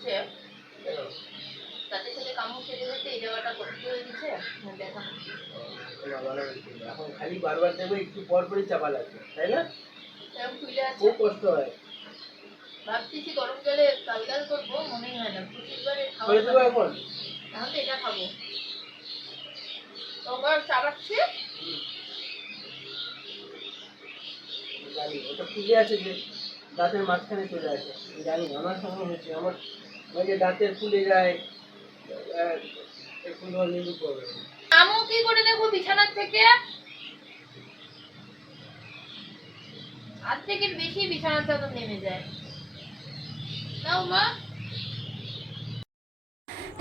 সে তাদের সাথে কামড় খেতে খেতে এই জায়গাটা করতে হয়ে গেছে দেখা এখন খালি বারবার দেবো একটু পর পরই চাপা লাগবে তাই না? এরকম আছে। খুব কষ্ট হয়। ভাবতেছি গরম জলে গালগাল করব মনেই হয় না প্রতিবারে খাওয়া দেবো এখন? তাহলে এটা খাব। তোমার চাবাচ্ছে জানি ওটা আছে যে দাঁতের মাঝখানে চলে আসে জানি আমার সঙ্গে হয়েছে আমার ওই দাঁতের ফুলে যায় একটু জল করবে। আমও কি করে দেখো বিছানার থেকে? আর থেকে বেশি বিছানার চাদর নেমে যায়। নাও মা।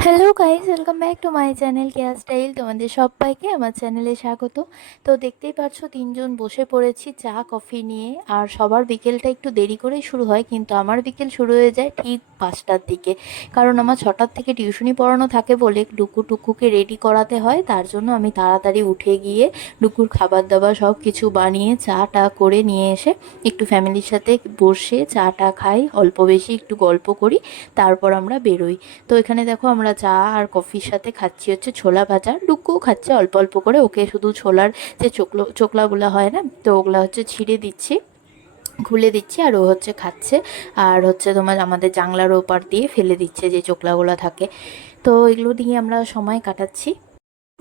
Hello guys welcome back to my channel care style তোমাদের সবাইকে আমার চ্যানেলে স্বাগত। তো দেখতেই পাচ্ছ তিনজন বসে পড়েছি চা, কফি নিয়ে। আর সবার বিকেলটা একটু দেরি করেই শুরু হয়, কিন্তু আমার বিকেল শুরু হয়ে যায় ঠিক পাঁচটার দিকে। কারণ আমার ছটার থেকে টিউশনি পড়ানো থাকে বলে ডুকু টুকুকে রেডি করাতে হয়। তার জন্য আমি তাড়াতাড়ি উঠে গিয়ে ডুকুর খাবার দাবার সব কিছু বানিয়ে চা টা করে নিয়ে এসে একটু ফ্যামিলির সাথে বসে চা টা খাই, অল্প বেশি একটু গল্প করি, তারপর আমরা বেরোই। তো এখানে দেখো আমরা চা আর কফির সাথে খাচ্ছি হচ্ছে ছোলা ভাজা। লুকুও খাচ্ছে, অল্প অল্প করে। ওকে শুধু ছোলার যে চোকলো চোকলাগুলো হয় না, তো ওগুলো হচ্ছে ছিঁড়ে দিচ্ছি, খুলে দিচ্ছি আর ও হচ্ছে খাচ্ছে। আর হচ্ছে তোমার আমাদের জানলার ওপার দিয়ে ফেলে দিচ্ছে যে চোকলাগুলো থাকে। তো এগুলো দিয়ে আমরা সময় কাটাচ্ছি।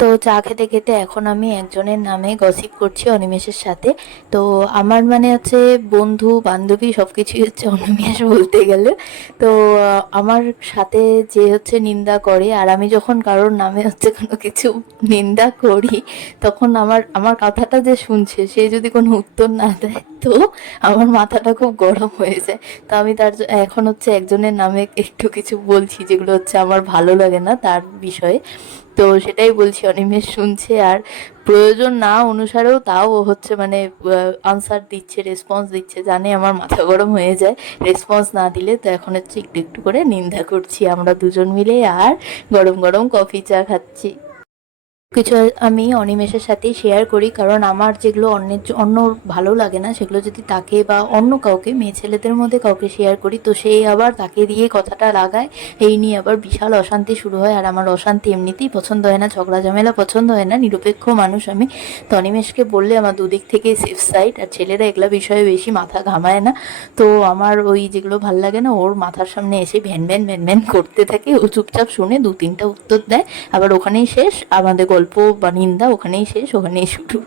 তো চা খেতে খেতে এখন আমি একজনের নামে গসিপ করছি অনিমেষের সাথে। তো আমার মানে হচ্ছে বন্ধু, বান্ধবী সব কিছুই হচ্ছে অনিমেষ বলতে গেলে। তো আমার সাথে যে হচ্ছে নিন্দা করে, আর আমি যখন কারোর নামে হচ্ছে কোনো কিছু নিন্দা করি, তখন আমার আমার কথাটা যে শুনছে, সে যদি কোনো উত্তর না দেয় তো আমার মাথাটা খুব গরম হয়ে যায় তো আমি তার এখন হচ্ছে একজনের নামে একটু কিছু বলছি যেগুলো হচ্ছে আমার ভালো লাগে না তার বিষয়ে। তো সেটাই বলছি, অনিমেষ শুনছে আর প্রয়োজন না অনুসারেও তাও হচ্ছে মানে আনসার দিচ্ছে রেসপন্স দিচ্ছে, জানে আমার মাথা গরম হয়ে যায়। রেসপন্স না দিলে তো এখন হচ্ছে একটু একটু করে নিন্দা করছি আমরা দুজন মিলে আর গরম গরম কফি চা খাচ্ছি। কিছু আমি অনিমেষের সাথে শেয়ার করি, কারণ আমার যেগুলো অন্যের অন্য ভালো লাগে না, সেগুলো যদি তাকে বা অন্য কাউকে, মেয়ে ছেলেদের মধ্যে কাউকে শেয়ার করি, তো সে আবার তাকে দিয়ে কথাটা লাগায়, এই নিয়ে আবার বিশাল অশান্তি শুরু হয়। আর আমার অশান্তি এমনিতেই পছন্দ হয় না, ঝগড়া ঝামেলা পছন্দ হয় না, নিরপেক্ষ মানুষ আমি। তো অনিমেষকে বললে আমার দুদিক থেকে সেফ সাইড আর ছেলেরা এগুলা বিষয়ে বেশি মাথা ঘামায় না। তো আমার ওই যেগুলো ভালো লাগে না, ওর মাথার সামনে এসে ভ্যান ভ্যান ভ্যান ভ্যান করতে থাকে, ও চুপচাপ শুনে দু তিনটা উত্তর দেয়, আবার ওখানেই শেষ, আমাদের গল্প বা নিন্দা ওখানেই শেষ ওখানেই শুরু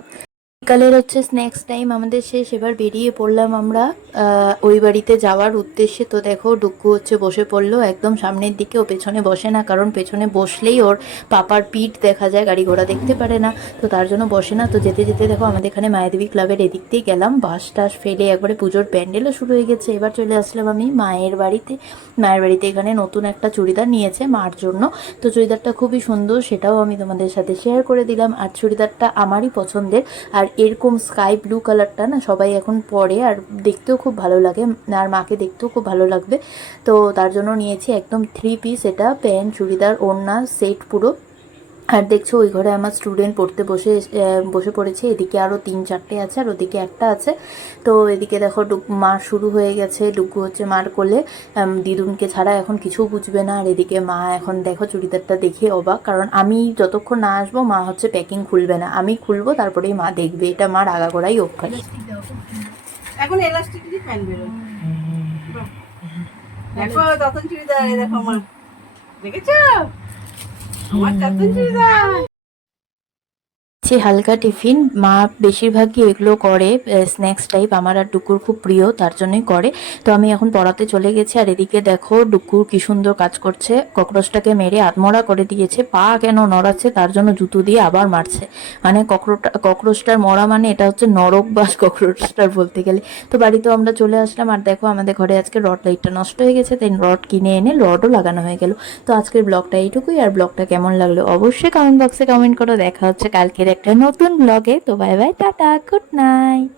বিকালের হচ্ছে স্ন্যাক্স টাইম আমাদের শেষ, এবার বেরিয়ে পড়লাম আমরা ওই বাড়িতে যাওয়ার উদ্দেশ্যে। তো দেখো, ডুকু হচ্ছে বসে পড়ল, একদম সামনের দিকে। ও পেছনে বসে না, কারণ পেছনে বসলেই ওর পাপার পিঠ দেখা যায়, গাড়ি ঘোড়া দেখতে পারে না। তো তার জন্য বসে না। তো যেতে যেতে দেখো, আমাদের এখানে মায়াদেবী ক্লাবের এদিক দিয়ে গেলাম। বাস টাস ফেলে একবারে পুজোর প্যান্ডেলও শুরু হয়ে গেছে। এবার চলে আসলাম আমি মায়ের বাড়িতে। মায়ের বাড়িতে এখানে নতুন একটা চুড়িদার নিয়েছে মার জন্য। তো চুড়িদারটা খুবই সুন্দর, সেটাও আমি তোমাদের সাথে শেয়ার করে দিলাম। আর চুড়িদারটা আমারই পছন্দের। আর এরকম স্কাই ব্লু কালারটা না সবাই এখন পরে আর দেখতেও খুব ভালো লাগে আর মাকে দেখতেও খুব ভালো লাগবে। তো তার জন্য নিয়েছি একদম থ্রি পিস এটা প্যান্ট চুড়িদার, ওড়না সেট পুরো। আর দেখছ, ওই ঘরে আমার স্টুডেন্ট পড়তে বসে বসে পড়েছে। এদিকে আরও তিন চারটে আছে, আর ওদিকে একটা আছে। তো এদিকে দেখো, ডুক- মা শুরু হয়ে গেছে। ডুগু হচ্ছে মার কোলে। দিদুনকে ছাড়া এখন কিছু বুঝবে না। আর এদিকে মা এখন দেখো, চুড়িদারটা দেখে অবাক। কারণ আমি যতক্ষণ না আসব, মা হচ্ছে প্যাকিং খুলবে না। আমি খুলবো, তারপরেই মা দেখবে। এটা মার আগাগোড়াই অভ্যাস। এখন দেখো চুড়িদার দেখো আমার। দেখেছ? আমার তখন চুড়িদার যে হালকা টিফিন। মা বেশিরভাগই এগুলো করে স্ন্যাক্স টাইপ আমার আর ডুকুর খুব প্রিয়, তার জন্যই করে। তো আমি এখন পড়াতে চলে গেছি আর এদিকে দেখো ডুকুর কি সুন্দর কাজ করছে। ককরোচটাকে মেরে আত্মরা করে দিয়েছে। পা কেন নড়াচ্ছে? তার জন্য জুতো দিয়ে আবার মারছে। মানে ককরোটা, ককরোচটার মরা মানে এটা হচ্ছে নরক বাস ককরোচটার বলতে গেলে। তো বাড়িতেও আমরা চলে আসলাম আর দেখো আমাদের ঘরে আজকে রড লাইটটা নষ্ট হয়ে গেছে, তাই রড কিনে এনে রডও লাগানো হয়ে গেল। তো আজকের ব্লগটা এইটুকুই। আর ব্লগটা কেমন লাগল অবশ্যই কমেন্ট বক্সে কমেন্ট করো। দেখা হচ্ছে কালকের একটা নতুন ব্লগে তো bye bye tata good night